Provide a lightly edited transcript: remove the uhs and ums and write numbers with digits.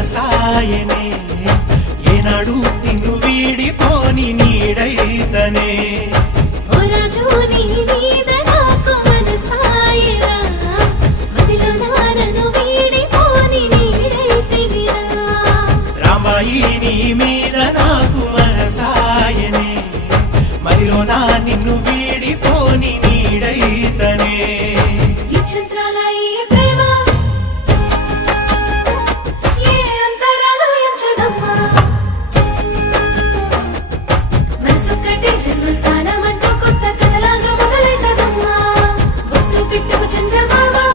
మనసాయనే ఏనాడు నిన్ను వీడిపోని నీడైతనే ఓ రాజు నీ మీద నాకు మనసాయరా